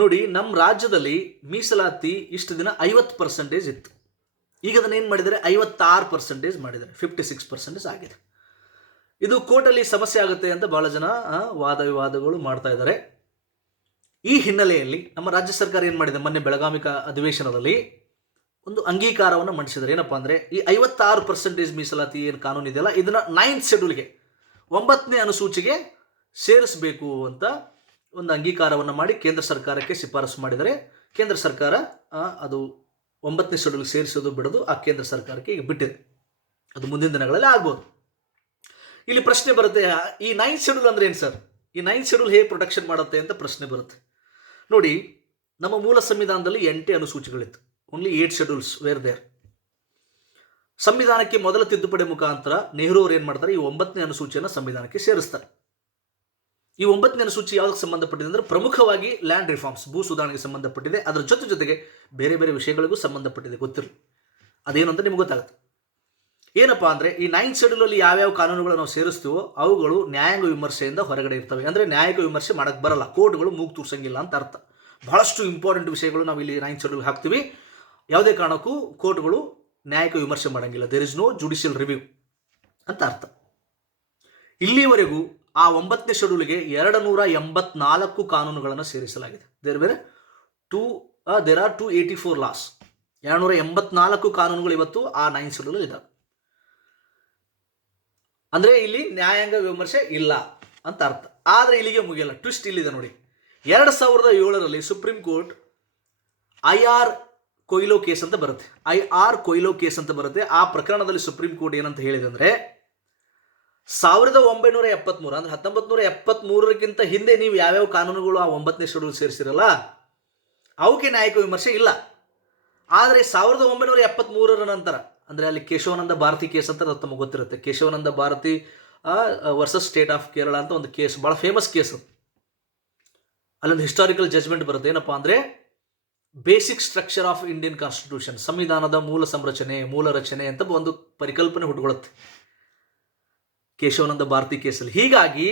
ನೋಡಿ, ನಮ್ಮ ರಾಜ್ಯದಲ್ಲಿ ಮೀಸಲಾತಿ ಇಷ್ಟು ದಿನ 50% ಇತ್ತು. ಈಗ ಅದನ್ನ ಏನು ಮಾಡಿದ್ದಾರೆ, 56% ಮಾಡಿದ್ದಾರೆ. 56% ಆಗಿದೆ. ಇದು ಕೋರ್ಟಲ್ಲಿ ಸಮಸ್ಯೆ ಆಗುತ್ತೆ ಅಂತ ಬಹಳ ಜನ ವಾದ ವಿವಾದಗಳು ಮಾಡ್ತಾ ಇದ್ದಾರೆ. ಈ ಹಿನ್ನೆಲೆಯಲ್ಲಿ ನಮ್ಮ ರಾಜ್ಯ ಸರ್ಕಾರ ಏನು ಮಾಡಿದೆ, ಮೊನ್ನೆ ಬೆಳಗಾವಿ ಅಧಿವೇಶನದಲ್ಲಿ ಒಂದು ಅಂಗೀಕಾರವನ್ನು ಮಂಡಿಸಿದ್ದಾರೆ. ಏನಪ್ಪ ಅಂದರೆ, ಈ 56% ಮೀಸಲಾತಿ ಏನು ಕಾನೂನು ಇದೆಯಲ್ಲ, ಇದನ್ನು 9th ಶೆಡ್ಯೂಲ್ಗೆ 9ನೇ ಅನುಸೂಚಿಗೆ ಸೇರಿಸಬೇಕು ಅಂತ ಒಂದು ಅಂಗೀಕಾರವನ್ನು ಮಾಡಿ ಕೇಂದ್ರ ಸರ್ಕಾರಕ್ಕೆ ಶಿಫಾರಸು ಮಾಡಿದರೆ, ಕೇಂದ್ರ ಸರ್ಕಾರ ಅದು 9ನೇ ಶೆಡ್ಯೂಲ್ಗೆ ಸೇರಿಸೋದು ಬಿಡೋದು ಆ ಕೇಂದ್ರ ಸರ್ಕಾರಕ್ಕೆ ಈಗ ಬಿಟ್ಟಿದೆ. ಅದು ಮುಂದಿನ ದಿನಗಳಲ್ಲಿ ಆಗ್ಬೋದು. ಇಲ್ಲಿ ಪ್ರಶ್ನೆ ಬರುತ್ತೆ, ಈ 9th ಶೆಡ್ಯೂಲ್ ಅಂದರೆ ಏನು ಸರ್? ಈ 9th ಶೆಡ್ಯೂಲ್ ಹೇಗೆ ಪ್ರೊಟೆಕ್ಷನ್ ಮಾಡುತ್ತೆ ಅಂತ ಪ್ರಶ್ನೆ ಬರುತ್ತೆ. ನೋಡಿ, ನಮ್ಮ ಮೂಲ ಸಂವಿಧಾನದಲ್ಲಿ 8 ಅನುಸೂಚಿಗಳಿತ್ತು. Only 8 schedules were there. ಸಂವಿಧಾನಕ್ಕೆ ಮೊದಲ ತಿದ್ದುಪಡಿ ಮುಖಾಂತರ ನೆಹರು ಅವರು ಏನು ಮಾಡ್ತಾರೆ, ಈ 9ನೇ ಅನುಸೂಚಿಯನ್ನು ಸಂವಿಧಾನಕ್ಕೆ ಸೇರಿಸ್ತಾರೆ. ಈ 9ನೇ ಅನುಸೂಚಿ ಯಾವುದಕ್ಕೆ ಸಂಬಂಧಪಟ್ಟಿದೆ ಅಂದರೆ, ಪ್ರಮುಖವಾಗಿ ಲ್ಯಾಂಡ್ ರಿಫಾರ್ಮ್ಸ್, ಭೂ ಸುಧಾರಣೆಗೆ ಸಂಬಂಧಪಟ್ಟಿದೆ. ಅದರ ಜೊತೆಗೆ ಬೇರೆ ಬೇರೆ ವಿಷಯಗಳಿಗೂ ಸಂಬಂಧಪಟ್ಟಿದೆ. ಗೊತ್ತಿರಲಿ ಅದೇನು ಅಂತ ನಿಮ್ಗೆ ಗೊತ್ತಾಗುತ್ತೆ. ಏನಪ್ಪ ಅಂದರೆ, ಈ 9th ಶೆಡ್ಯೂಲಲ್ಲಿ ಯಾವ್ಯಾವ ಕಾನೂನುಗಳು ನಾವು ಸೇರಿಸ್ತೀವೋ ಅವುಗಳು ನ್ಯಾಯಾಂಗ ವಿಮರ್ಶೆಯಿಂದ ಹೊರಗಡೆ ಇರ್ತವೆ. ಅಂದರೆ ನ್ಯಾಯಾಂಗ ವಿಮರ್ಶೆ ಮಾಡೋಕ್ಕೆ ಬರಲ್ಲ, ಕೋರ್ಟ್ಗಳು ಮೂಗು ತೂರ್ಸಂಗಿಲ್ಲ ಅಂತ ಅರ್ಥ. ಬಹಳಷ್ಟು ಇಂಪಾರ್ಟೆಂಟ್ ವಿಷಯಗಳು ನಾವು ಇಲ್ಲಿ 9th ಶೆಡ್ಯೂಲ್ ಹಾಕ್ತೀವಿ. ಯಾವುದೇ ಕಾರಣಕ್ಕೂ ಕೋರ್ಟ್ಗಳು ನ್ಯಾಯಿಕ ವಿಮರ್ಶೆ ಮಾಡೋಂಗಿಲ್ಲ. There is no judicial review ಅಂತ ಅರ್ಥ. ಇಲ್ಲಿವರೆಗೂ ಆ 9ನೇ ಶೆಡ್ಯೂಲ್ಗೆ 284 ಕಾನೂನುಗಳನ್ನು ಸೇರಿಸಲಾಗಿದೆ. There are 284 loss. 284 ಕಾನೂನುಗಳು ಇವತ್ತು ಆ 9th ಶೆಡ್ಯೂಲ್ ಇದ್ದಾವೆ. ಅಂದರೆ ಇಲ್ಲಿ ನ್ಯಾಯಾಂಗ ವಿಮರ್ಶೆ ಇಲ್ಲ ಅಂತ ಅರ್ಥ. ಆದರೆ ಇಲ್ಲಿಗೆ ಮುಗಿಯಲ್ಲ. ಟ್ವಿಸ್ಟ್ ಇಲ್ಲಿದೆ ನೋಡಿ. 2007ರಲ್ಲಿ ಸುಪ್ರೀಂ ಕೋರ್ಟ್ IR ಕೊಯ್ಲೋ ಕೇಸ್ ಅಂತ ಬರುತ್ತೆ. IR ಕೊಯ್ಲೋ ಕೇಸ್ ಅಂತ ಬರುತ್ತೆ. ಆ ಪ್ರಕರಣದಲ್ಲಿ ಸುಪ್ರೀಂ ಕೋರ್ಟ್ ಏನಂತ ಹೇಳಿದೆ ಅಂದರೆ, 1973 ಅಂದರೆ 1973ಕ್ಕಿಂತ ಹಿಂದೆ ನೀವು ಯಾವ್ಯಾವ ಕಾನೂನುಗಳು ಆ 9ನೇ ಶೆಡ್ಯೂಲ್ ಸೇರಿಸಿರಲ್ಲ ಅವಕ್ಕೆ ನ್ಯಾಯಿಕ ವಿಮರ್ಶೆ ಇಲ್ಲ. ಆದರೆ 1973ರ ನಂತರ, ಅಂದರೆ ಅಲ್ಲಿ ಕೇಶವಾನಂದ ಭಾರತಿ ಕೇಸ್ ಅಂತ ತಮಗೆ ಗೊತ್ತಿರುತ್ತೆ. Kesavananda Bharati versus state of Kerala ಅಂತ ಒಂದು ಕೇಸ್, ಭಾಳ ಫೇಮಸ್ ಕೇಸ್. ಅಲ್ಲೊಂದು ಹಿಸ್ಟಾರಿಕಲ್ ಜಜ್ಮೆಂಟ್ ಬರುತ್ತೆ. ಏನಪ್ಪ ಅಂದರೆ, basic structure of Indian constitution, ಸಂವಿಧಾನದ ಮೂಲ ರಚನೆ ಅಂತ ಒಂದು ಪರಿಕಲ್ಪನೆ ಹುಟ್ಟುಕೊಳ್ಳುತ್ತೆ ಕೇಶವಾನಂದ ಭಾರತಿ ಕೇಸಲ್ಲಿ. ಹೀಗಾಗಿ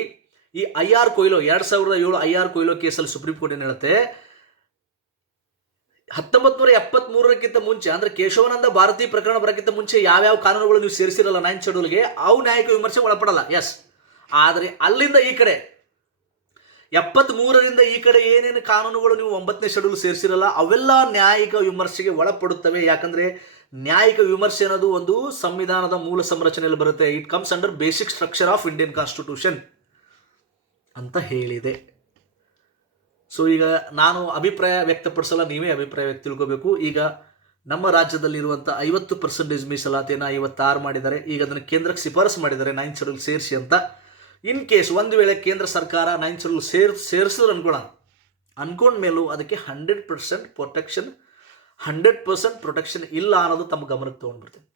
ಈ IR ಕೊಯ್ಲೋ 2007 IR ಕೊಯ್ಲೋ ಕೇಸಲ್ಲಿ ಸುಪ್ರೀಂ ಕೋರ್ಟ್ ಏನು ಹೇಳುತ್ತೆ, 1973ಕ್ಕಿಂತ ಮುಂಚೆ, ಅಂದರೆ ಕೇಶವಾನಂದ ಭಾರತಿ ಪ್ರಕರಣ ಬರೋಕ್ಕಿಂತ ಮುಂಚೆ ಯಾವ್ಯಾವ ಕಾನೂನುಗಳು ನೀವು ಸೇರಿಸಿರಲ್ಲ 9th ಶೆಡ್ಯೂಲ್ಗೆ, ಅವು ನ್ಯಾಯಿಕ ವಿಮರ್ಶೆ ಒಳಪಡಲ್ಲ. ಎಸ್. ಆದರೆ ಅಲ್ಲಿಂದ ಈ ಕಡೆ 73ರಿಂದ ಈ ಕಡೆ ಏನೇನು ಕಾನೂನುಗಳು ನೀವು 9ನೇ ಶೆಡ್ಯೂಲ್ ಸೇರಿಸಿರಲ್ಲ ಅವೆಲ್ಲ ನ್ಯಾಯಿಕ ವಿಮರ್ಶೆಗೆ ಒಳಪಡುತ್ತವೆ. ಯಾಕಂದರೆ ನ್ಯಾಯಿಕ ವಿಮರ್ಶೆ ಅನ್ನೋದು ಒಂದು ಸಂವಿಧಾನದ ಮೂಲ ಸಂರಚನೆಯಲ್ಲಿ ಬರುತ್ತೆ. It comes under basic structure of Indian constitution ಅಂತ ಹೇಳಿದೆ. ಸೊ ಈಗ ನಾನು ಅಭಿಪ್ರಾಯ ವ್ಯಕ್ತಪಡಿಸಲ್ಲ, ನೀವೇ ಅಭಿಪ್ರಾಯ ತಿಳ್ಕೋಬೇಕು. ಈಗ ನಮ್ಮ ರಾಜ್ಯದಲ್ಲಿರುವಂಥ 50% ಮೀಸಲಾತಿಯನ್ನು 56 ಮಾಡಿದ್ದಾರೆ. ಈಗ ಅದನ್ನು ಕೇಂದ್ರಕ್ಕೆ ಶಿಫಾರಸು ಮಾಡಿದ್ದಾರೆ 9th ಶೆಡ್ಯೂಲ್ ಸೇರಿಸಿ ಅಂತ. ಇನ್ ಕೇಸ್ ಒಂದು ವೇಳೆ ಕೇಂದ್ರ ಸರ್ಕಾರ 9th ಶೆಡ್ಯೂಲ್ ಸೇರಿಸಿದ್ರು ಅನ್ಕೊಂಡ್ಮೇಲೂ ಅದಕ್ಕೆ 100% ಪ್ರೊಟೆಕ್ಷನ್ ಇಲ್ಲ ಅನ್ನೋದು ತಮ್ಮ ಗಮನಕ್ಕೆ ತೊಗೊಂಡ್ಬಿಡ್ತೀನಿ.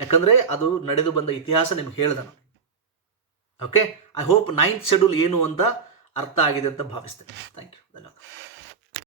ಯಾಕಂದರೆ ಅದು ನಡೆದು ಬಂದ ಇತಿಹಾಸ ನಿಮ್ಗೆ ಹೇಳಿದೆ ನಾನು. Okay, I hope 9th schedule ಏನು ಅಂತ ಅರ್ಥ ಆಗಿದೆ ಅಂತ ಭಾವಿಸ್ತೇನೆ. ಥ್ಯಾಂಕ್ ಯು, ಧನ್ಯವಾದ.